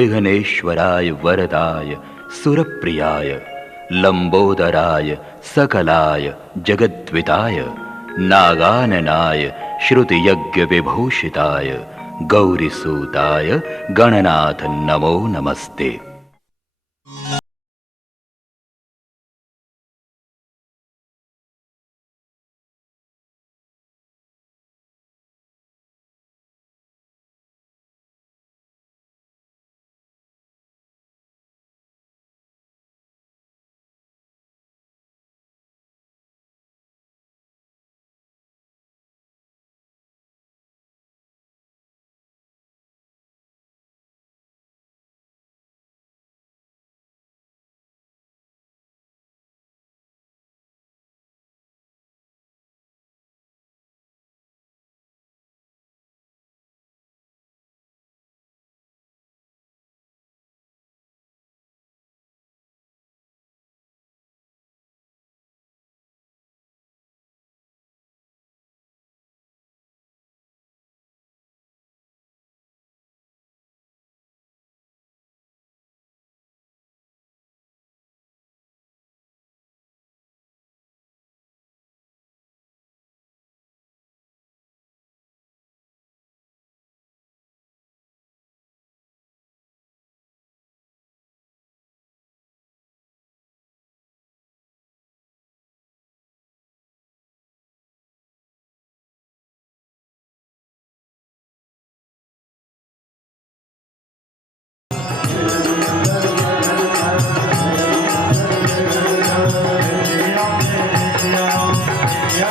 विघ्नेश्वराय वरदाय सुरप्रियाय लंबोदराय सकलाय जगद्विताय नागाननाय श्रुतियज्ञ विभूषिताय गौरीसूताय गणनाथ नमो नमस्ते। या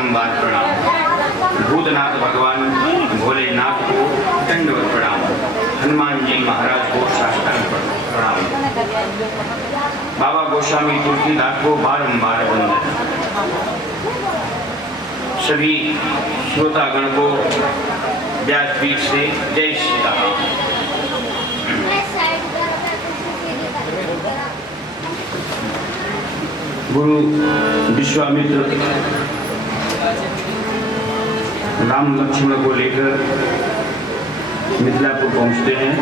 बारंबार प्रणाम। भूतनाथ भगवान भोलेनाथ को दंडवत प्रणाम। हनुमान जी महाराज को साष्टांग प्रणाम। बाबा गोस्वामी तुलसीदास को बारंबार वंदन। सभी श्रोतागण को व्यासपीठ से जय श्री राम। गुरु विश्वामित्र राम लक्ष्मण को लेकर मिथिलापुर पहुंचते हैं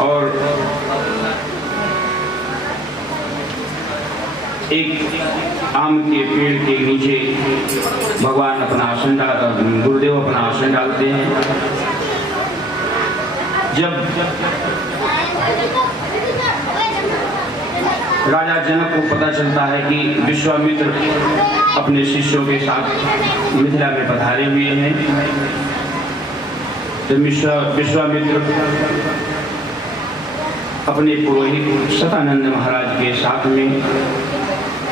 और एक आम के पेड़ के नीचे भगवान अपना आसन गुरुदेव अपना आसन डालते हैं। जब राजा जनक को पता चलता है कि विश्वामित्र अपने शिष्यों के साथ मिथिला में पधारे हुए हैं, तो विश्वामित्र अपने पुरोहित सतानंद महाराज के साथ में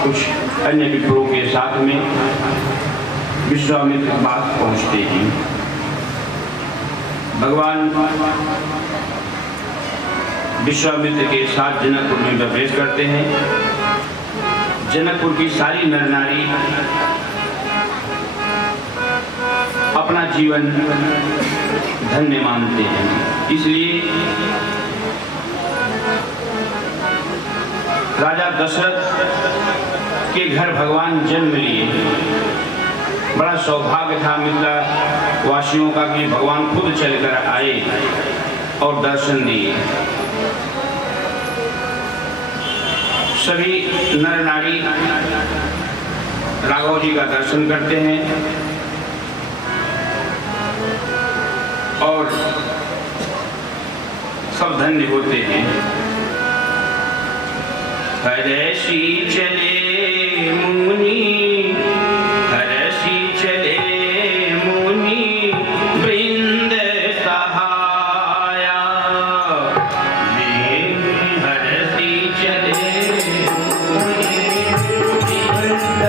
कुछ अन्य विप्रों के साथ में विश्वामित्र के पास पहुंचते हैं। भगवान विश्वामित्र के साथ जनकपुर में प्रवेश करते हैं। जनकपुर की सारी नर नारी अपना जीवन धन्य मानते हैं। इसलिए राजा दशरथ के घर भगवान जन्म लिए। बड़ा सौभाग्य था मिथिला वासियों का कि भगवान खुद चलकर आए और दर्शन दिए। सभी नर नारी राघव जी का दर्शन करते हैं और सब धन्य होते हैं। हरषि चले मुनि, हरषि चले मुनि वृंद सहाया। हरषि चले मुनि वृंद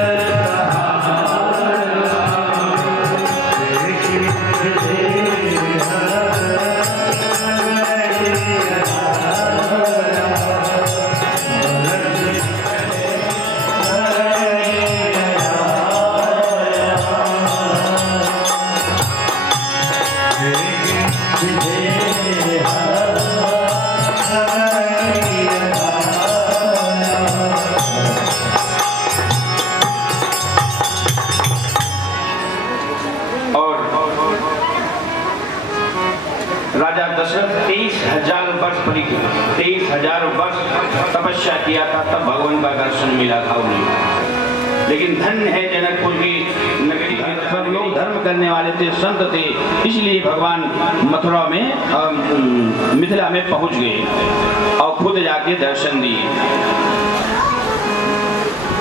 राजा दशरथ 23,000 वर्ष तपस्या किया था, तब भगवान का दर्शन मिला था उन्हें। लेकिन धन्य है जनकपुर की नगरी, सब लोग धर्म करने वाले थे, संत थे, इसलिए भगवान मथुरा में मिथिला में पहुंच गए और खुद जाके दर्शन दिए।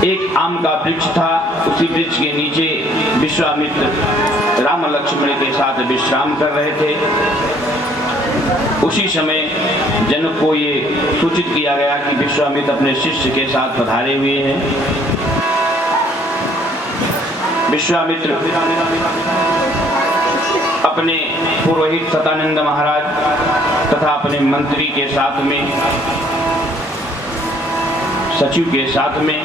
एक आम का वृक्ष था, उसी वृक्ष के नीचे विश्वामित्र राम लक्ष्मण के साथ विश्राम कर रहे थे। उसी समय जनक को ये सूचित किया गया कि विश्वामित्र अपने शिष्य के साथ पधारे हुए हैं। विश्वामित्र अपने पुरोहित सतानंद महाराज तथा अपने मंत्री के साथ में, सचिव के साथ में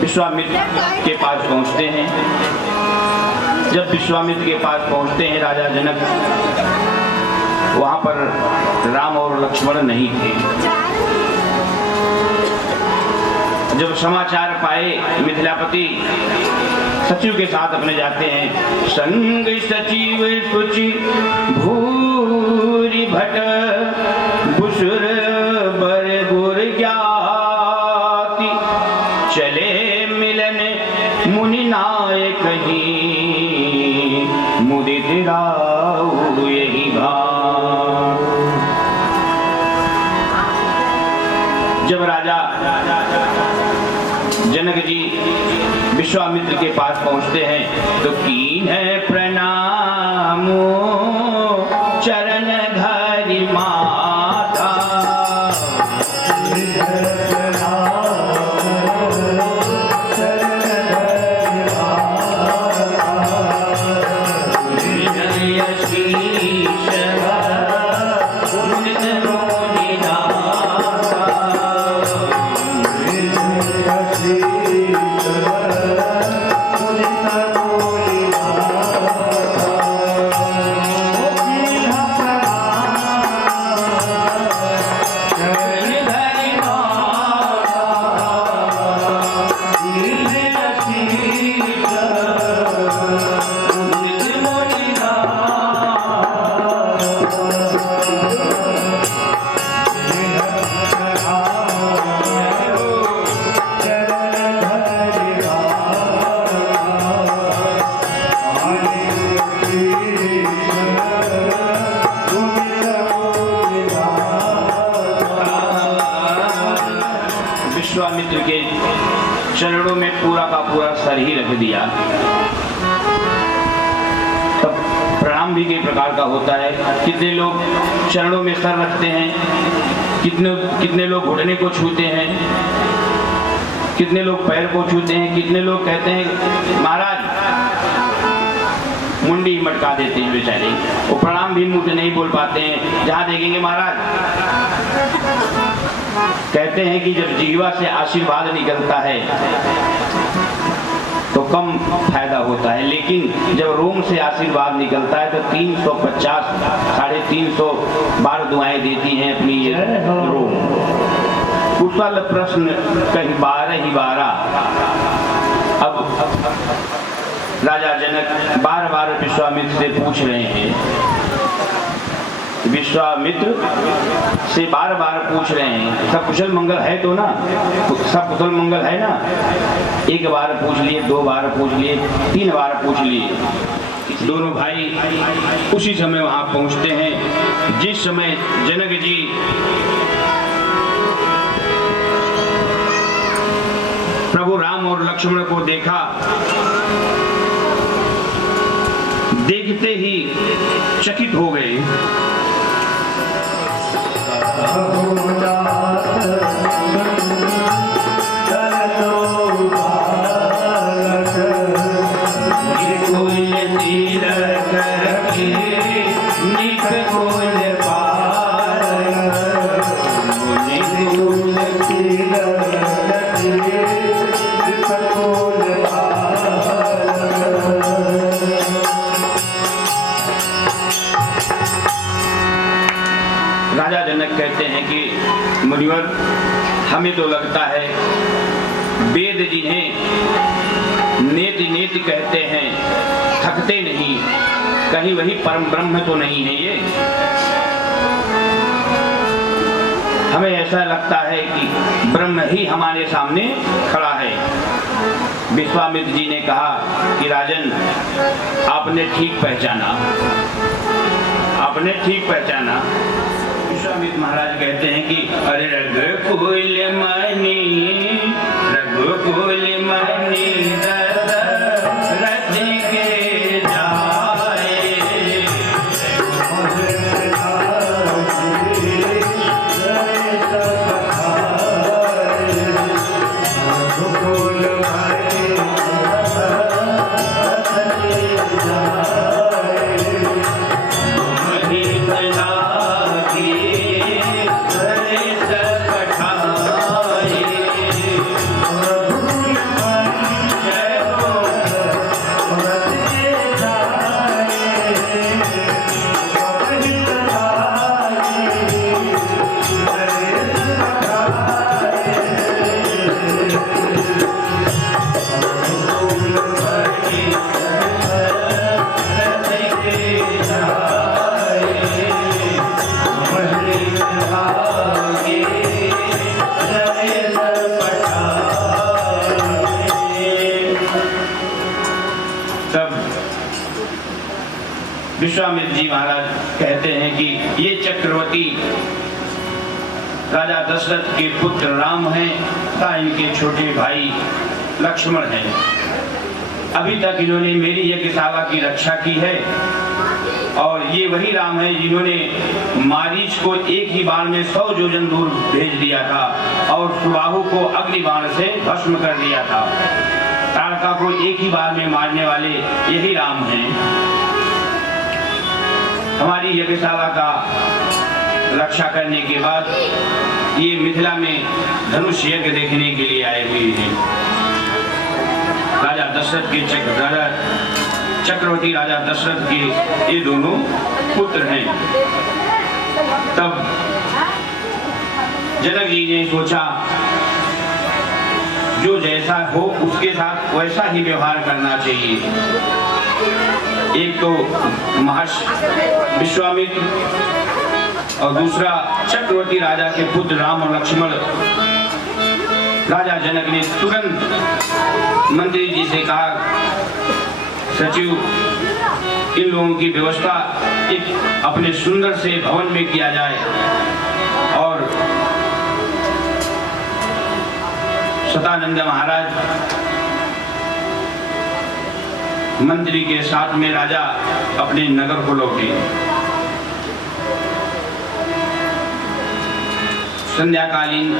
विश्वामित्र के पास पहुंचते हैं। जब विश्वामित्र के पास पहुंचते हैं राजा जनक, वहां पर राम और लक्ष्मण नहीं थे। जब समाचार पाए मिथिलापति सचिव के साथ अपने जाते हैं। संग सचिव सुचि भूरि भट बुसुर बर गुर ज्ञाति, चले मिलन मुनि नायक ही मुदित राउ यही भाव। जब राजा जनक जी विश्वामित्र के पास पहुंचते हैं तो कीन है प्रणाम चरण धरि माथा। के चरणों में पूरा का पूरा सर ही रख दिया। तब प्रणाम भी कई प्रकार का होता है। कितने लोग चरणों में सर रखते हैं, कितने लोग घुटने को छूते हैं, कितने लोग पैर को छूते हैं, कितने लोग कहते हैं महाराज, मुंडी मटका देते हैं बेचारे। वो प्रणाम भी मुंह से नहीं बोल पाते हैं। जहाँ देखेंगे महाराज, कहते हैं कि जब जीवा से आशीर्वाद निकलता है तो कम फायदा होता है, लेकिन जब रोम से आशीर्वाद निकलता है तो 350 350 बार दुआएं देती हैं अपनी ये रोम। कुशल प्रश्न कहीं 12 अब राजा जनक बार बार विश्वामित्र से पूछ रहे हैं, विश्वामित्र से बार बार पूछ रहे हैं, सब कुशल मंगल है तो ना, सब कुशल मंगल है ना। एक बार पूछ लिए, 2 बार पूछ लिए, 3 बार पूछ लिए। दोनों भाई उसी समय वहां पहुंचते हैं जिस समय जनक जी प्रभु राम और लक्ष्मण को देखा। देखते ही चकित हो गए। राजा जनक कहते हैं कि मुनिवर, हमें तो लगता है वेद जिन्हें नेति नेति कहते हैं थकते नहीं, कहीं वही परम ब्रह्म तो नहीं है ये। हमें ऐसा लगता है कि ब्रह्म ही हमारे सामने खड़ा है। विश्वामित्र जी ने कहा कि राजन, आपने ठीक पहचाना, आपने ठीक पहचाना। विश्वामित्र महाराज कहते हैं कि अरे रघुकुल मणि, रघुकुल मणि दशरथ के जाए, विश्वामित्र जी महाराज कहते हैं कि ये चक्रवर्ती राजा दशरथ के पुत्र राम हैं तथा इनके छोटे भाई लक्ष्मण हैं। अभी तक इन्होंने मेरी यज्ञशाला की रक्षा की है और ये वही राम है जिन्होंने मारीच को एक ही बाण में 100 योजन दूर भेज दिया था और सुबाहु को अग्निबाण से भस्म कर दिया था। ताड़का को एक ही बार में मारने वाले यही राम हैं। हमारी यज्ञशाला का रक्षा करने के बाद ये मिथिला में धनुष यज्ञ देखने के लिए आए हुए हैं। राजा दशरथ के चक्रवर्ती राजा दशरथ के ये दोनों पुत्र हैं। तब जनक जी ने सोचा जो जैसा हो उसके साथ वैसा ही व्यवहार करना चाहिए। एक तो महर्षि विश्वामित्र और दूसरा चक्रवर्ती राजा के पुत्र राम और लक्ष्मण। राजा जनक ने तुरंत मंत्री जी से कहा, सचिव, इन लोगों की व्यवस्था एक अपने सुंदर से भवन में किया जाए और सतानंद महाराज मंत्री के साथ में राजा अपने नगर को लौटे। संध्याकालीन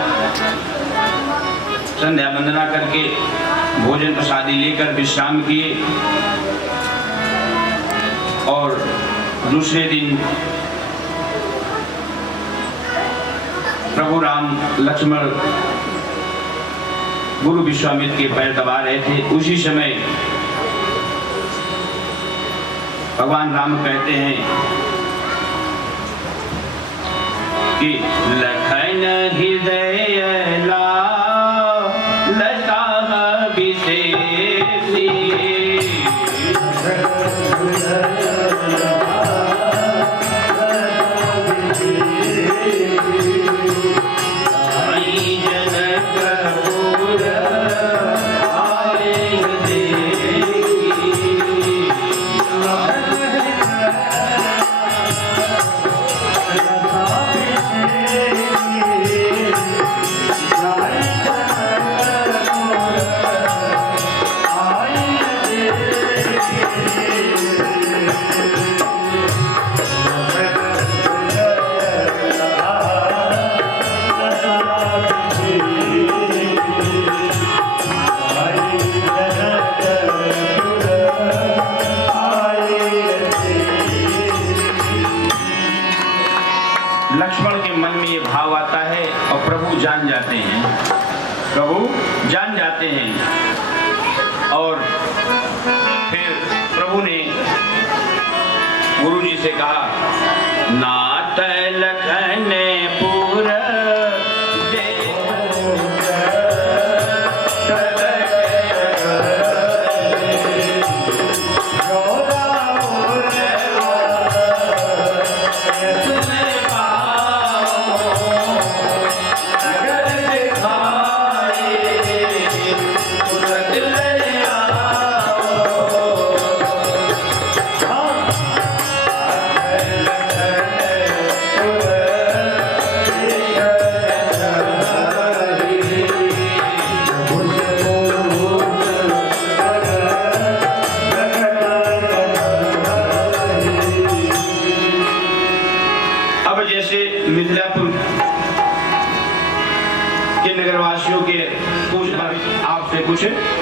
संध्या वंदना करके भोजन प्रसादी लेकर विश्राम किए और दूसरे दिन प्रभु राम लक्ष्मण गुरु विश्वामित्र के पैर दबा रहे थे। उसी समय भगवान राम कहते हैं कि लखन हृदय लता विशेषी जान जाते हैं। और फिर प्रभु ने गुरु जी से कहा, नाथ लखन पुर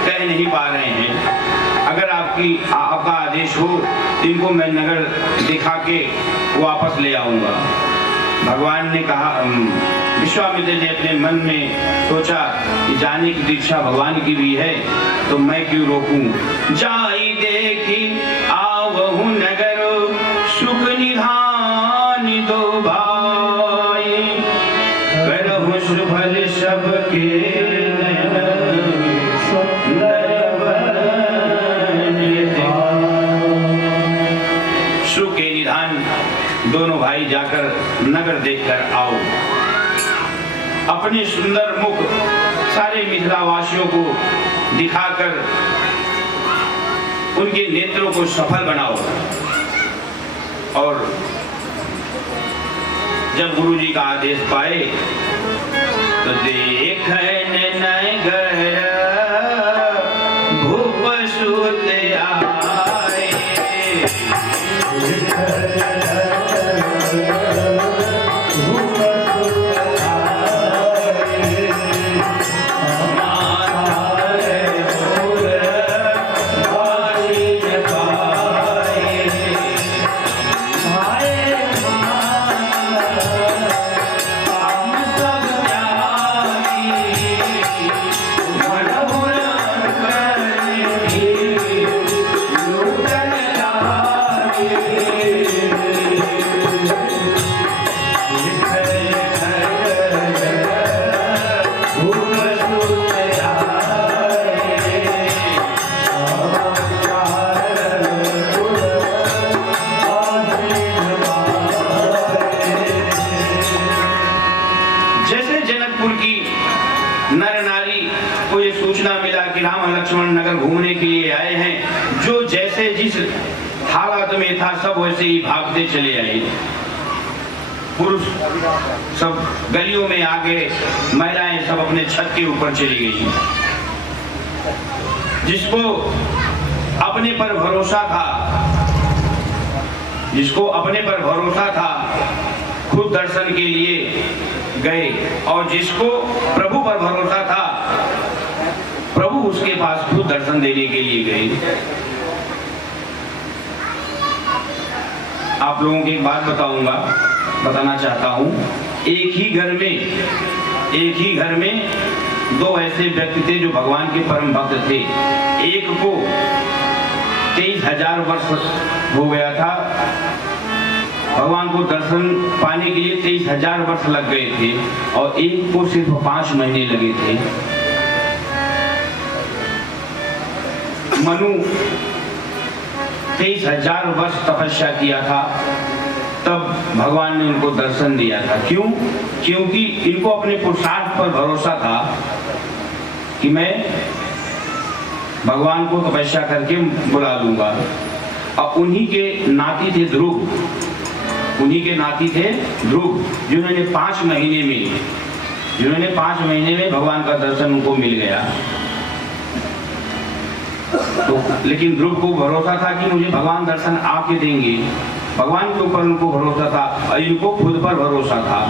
कह नहीं पा रहे हैं। अगर आपका आदेश हो तो इनको मैं नगर दिखा के वापस ले आऊंगा। भगवान ने कहा, विश्वामित्र ने अपने मन में सोचा कि जाने की दीक्षा भगवान की भी है तो मैं क्यों रोकूं। जाई देखी आवहु नगर सुख निधान दो भाई करहु सुफल सबके दोनों भाई जाकर नगर देखकर आओ। अपने सुंदर मुख सारे मिथिला वासियों को दिखाकर उनके नेत्रों को सफल बनाओ। और जब गुरु जी का आदेश पाए तो देखन नगर भूप सुत आए। नगर घूमने के लिए आए हैं, जो जैसे जिस हालत में था सब वैसे ही भागते चले आए। पुरुष सब गलियों में आ गए, महिलाएं सब अपने छत के ऊपर चली गई। जिसको अपने पर भरोसा था, जिसको अपने पर भरोसा था, खुद दर्शन के लिए गए, और जिसको प्रभु पर भरोसा था, प्रभु उसके पास खुद दर्शन देने के लिए गए। आप लोगों की एक बात बताना चाहता हूं। एक ही घर में दो ऐसे व्यक्ति थे जो भगवान के परम भक्त थे। एक को 23,000 वर्ष हो गया था, भगवान को दर्शन पाने के लिए 23,000 वर्ष लग गए थे, और एक को सिर्फ 5 महीने लगे थे। मनु 23,000 वर्ष तपस्या किया था, तब भगवान ने उनको दर्शन दिया था। क्यों? क्योंकि इनको अपने पुरुषार्थ पर भरोसा था कि मैं भगवान को तपस्या करके बुला लूंगा। और उन्हीं के नाती थे ध्रुव, जिन्होंने 5 महीने में भगवान का दर्शन उनको मिल गया। तो लेकिन ध्रुव को भरोसा था कि मुझे भगवान दर्शन आके देंगे, भगवान के ऊपर उनको भरोसा था, और इनको खुद पर भरोसा था।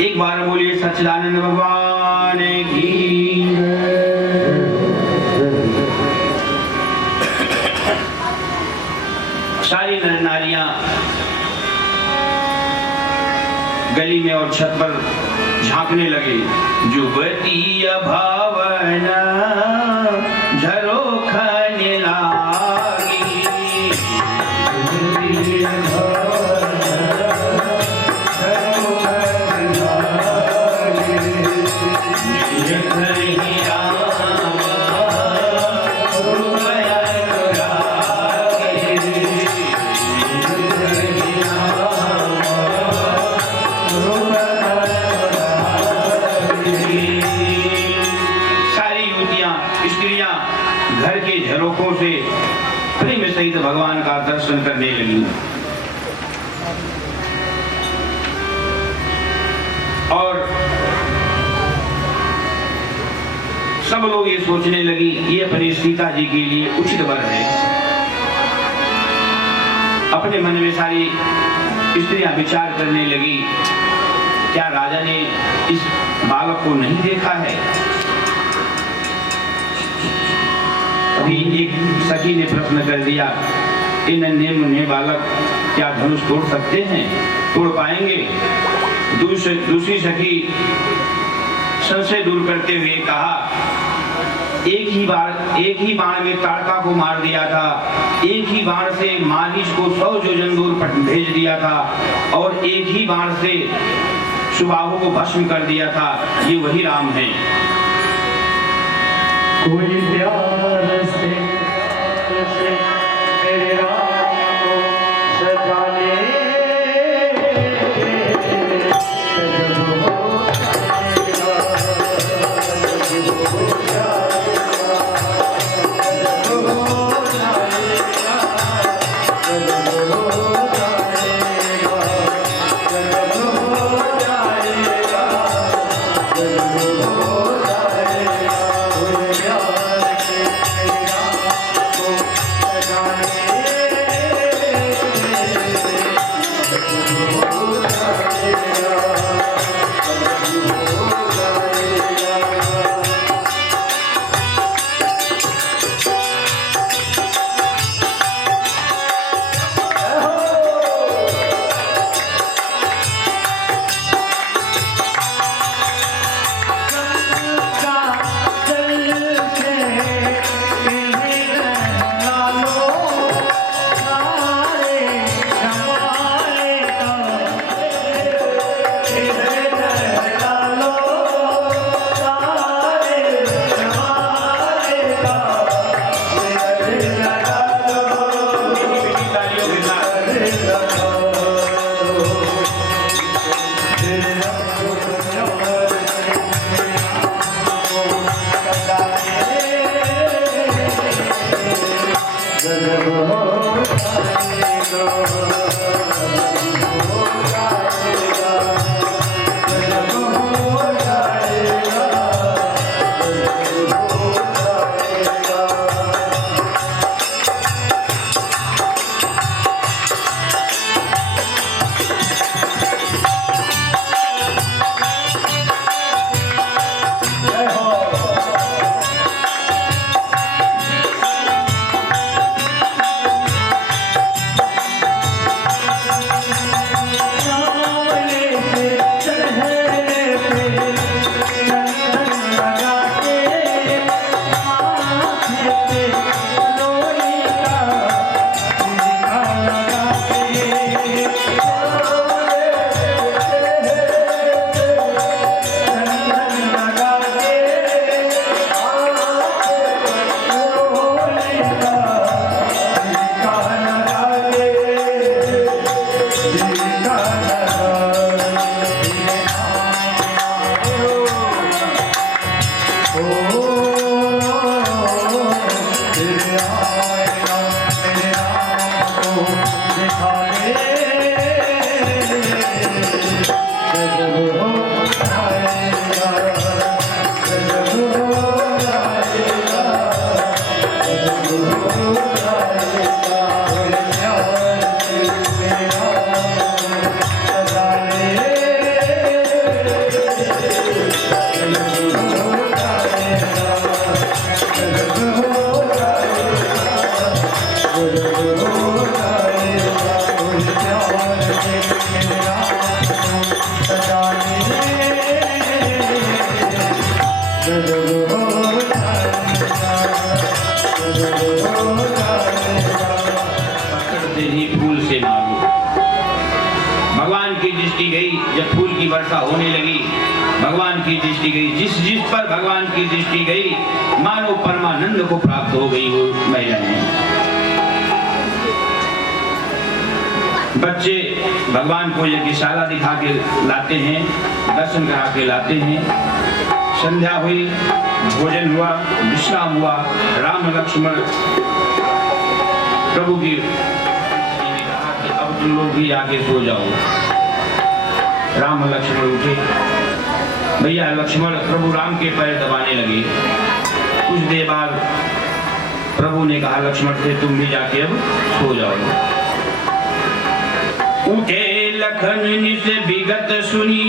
एक बार बोलिए सच्चिदानंद भगवान की। सारी नर नारियां गली में और छत पर झांकने लगे। जुगतीय भावना झरोखने लागी, घर के झरोकों से प्रेम सहित भगवान का दर्शन करने लगी। और सब लोग ये सोचने लगी ये अपनी सीता जी के लिए उचित वर है। अपने मन में सारी स्त्रियां विचार करने लगी, क्या राजा ने इस बालक को नहीं देखा है? अभी एक सखी ने प्रश्न कर दिया, इन नन्हे मुन्ने बालक क्या धनुष तोड़ सकते हैं? तोड़ पाएंगे? दूसरी सखी संशय दूर करते हुए कहा, एक ही बाण में ताड़का को मार दिया था, एक ही बाण से मारीच को 100 योजन दूर भेज दिया था, और एक ही बाण से सुबाहु को भस्म कर दिया था। ये वही राम है। कोई प्यार से मेरे राम को सजा ले, होने लगी। भगवान की दृष्टि गई, जिस जिस पर भगवान की दृष्टि गई मानो परमानंद को प्राप्त हो गई वो महिला ने। बच्चे भगवान को यज्ञशाला दिखा के लाते हैं, दर्शन करा के लाते हैं। संध्या हुई, भोजन हुआ, विश्राम हुआ। राम लक्ष्मण प्रभु की कहा कि अब तुम लोग भी आके सो जाओ। राम लक्ष्मण उठे। भैया लक्ष्मण प्रभु राम के पैर दबाने लगे। कुछ देर बाद प्रभु ने कहा लक्ष्मण से तुम भी जाके अब सो जाओ। उठे लखन निज विगत सुनी,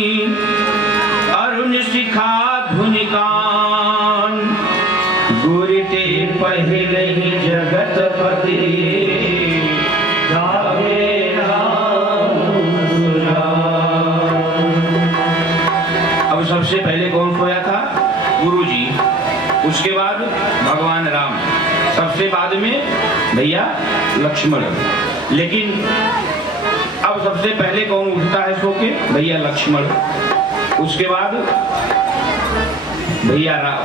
अरुण शिखा धुनि कान। गुरते पहिले ही जगत पति, जागे राम सुजान। अब सबसे पहले कौन सोया था? गुरु जी, उसके बाद भगवान राम, सबसे बाद में भैया लक्ष्मण। लेकिन अब सबसे पहले कौन उठता है सो के? भैया लक्ष्मण। उसके बाद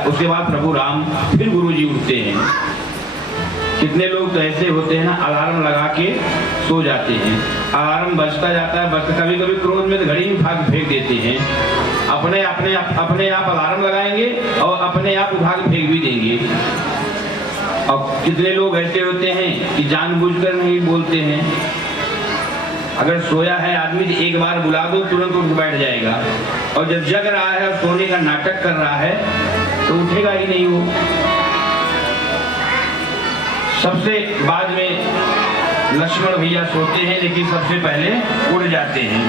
उसके बाद प्रभु राम, फिर गुरु जी उठते हैं। कितने लोग तो ऐसे होते हैं ना, अलार्म लगा के सो जाते हैं। अलार्म बजता जाता है, बजता, कभी कभी क्रोध में तो घड़ी में उठा के फेंक देते हैं। अपने आप अलार्म लगाएंगे और अपने आप उठा के फेंक भी देंगे। और कितने लोग ऐसे होते हैं कि जानबूझकर नहीं बोलते हैं। अगर सोया है आदमी तो एक बार बुला दो, तुरंत उठ बैठ जाएगा। और जब जग रहा है और सोने का नाटक कर रहा है तो उठेगा ही नहीं वो। सबसे बाद में लक्ष्मण भैया सोते हैं, लेकिन सबसे पहले उड़ जाते हैं।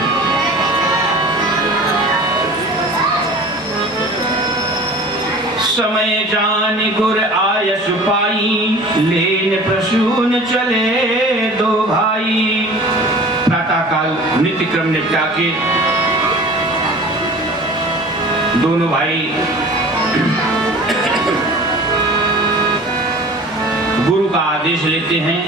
समय जान गुर आयस पाई, लेन प्रसून चले दो भाई। प्रातः काल नित्य क्रम निपटा के दोनों भाई गुरु का आदेश लेते हैं।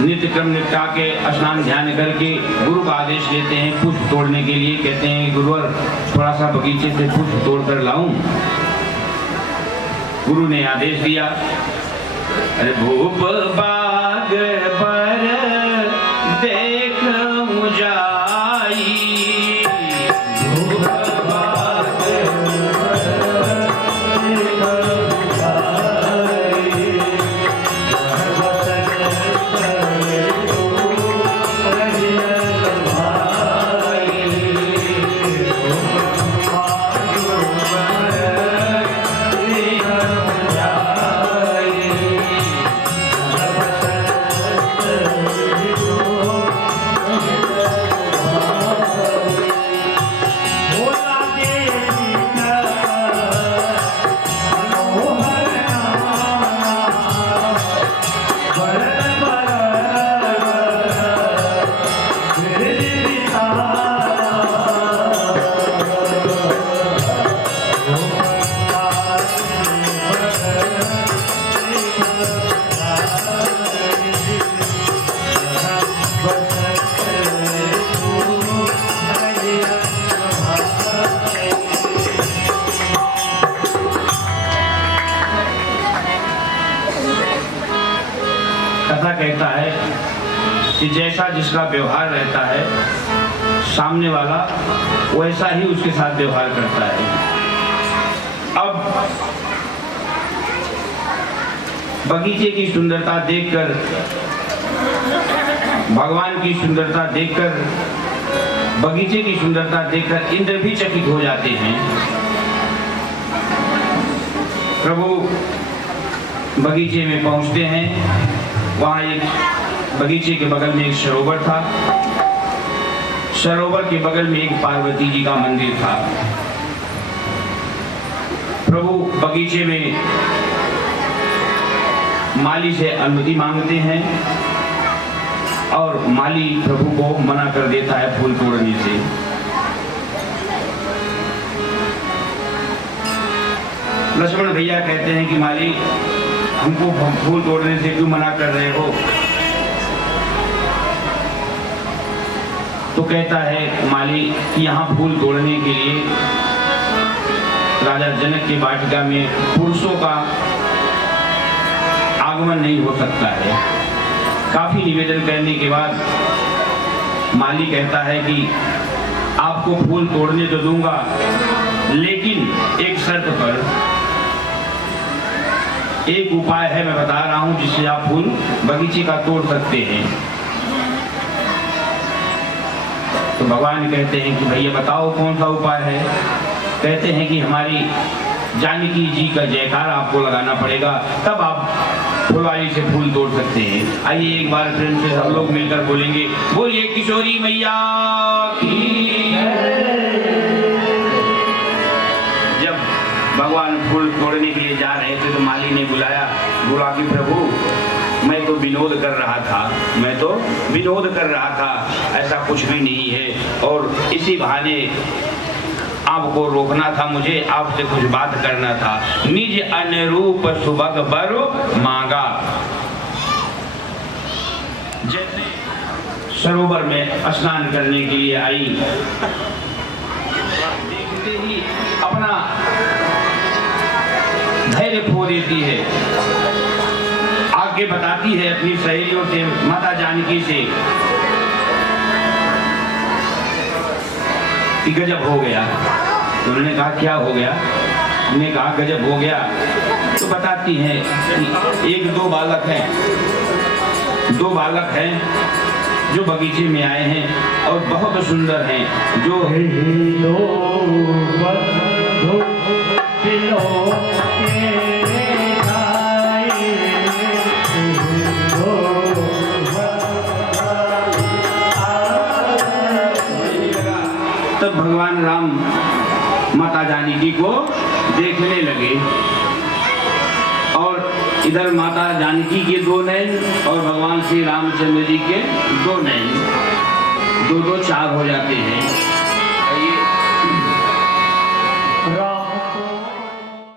नित्य क्रम निपटा के स्नान ध्यान करके गुरु का आदेश लेते हैं पुष्प तोड़ने के लिए। कहते हैं गुरुवर थोड़ा सा बगीचे से पुष्प तोड़कर लाऊं। गुरु ने आदेश दिया। अरे भूप बाग पर देख मुझाई, भूप बाग कहता है कि जैसा जिसका व्यवहार रहता है सामने वाला वैसा ही उसके साथ व्यवहार करता है। अब बगीचे की सुंदरता देखकर, भगवान की सुंदरता देखकर, बगीचे की सुंदरता देखकर इंद्र भी चकित हो जाते हैं। प्रभु बगीचे में पहुंचते हैं। वहाँ एक बगीचे के बगल में एक सरोवर था। सरोवर के बगल में एक पार्वती जी का मंदिर था। प्रभु बगीचे में माली से अनुमति मांगते हैं और माली प्रभु को मना कर देता है फूल तोड़ने से। लक्ष्मण भैया कहते हैं कि माली हमको फूल तोड़ने से क्यों मना कर रहे हो? तो कहता है माली कि यहाँ फूल तोड़ने के लिए राजा जनक की वाटिका में पुरुषों का आगमन नहीं हो सकता है। काफी निवेदन करने के बाद माली कहता है कि आपको फूल तोड़ने तो दूंगा, लेकिन एक शर्त पर। एक उपाय है, मैं बता रहा हूं, जिससे आप फूल बगीचे का तोड़ सकते हैं। तो भगवान कहते हैं कि भैया बताओ कौन सा उपाय है। कहते हैं कि हमारी जानकी जी का जयकार आपको लगाना पड़ेगा, तब आप फुलवारी से फूल तोड़ सकते हैं। आइए एक बार फिर से सब लोग मिलकर बोलेंगे, बोलिए किशोरी मैया की। जब भगवान फूल तोड़ने के लिए जा रहे थे तो माली ने बोला कि प्रभु मैं तो विनोद कर रहा था, ऐसा कुछ भी नहीं है, और इसी बहाने आपको रोकना था, मुझे आपसे कुछ बात करना था। निज अनुरूप सुबह बरु मांगा। जैसे सरोवर में स्नान करने के लिए आई, देखते ही अपना धैर्य खो देती है, आगे बताती है अपनी सहेलियों से, माता जानकी से कि गजब हो गया। तो उन्होंने कहा क्या हो गया? उन्होंने कहा गजब हो गया। तो बताती हैं कि दो बालक हैं जो बगीचे में आए हैं और बहुत सुंदर हैं, जो तब भगवान राम माता जानकी को देखने लगे, और इधर माता जानकी के दो नयन और भगवान श्री रामचंद्र जी के दो नयन, दो चार हो जाते हैं।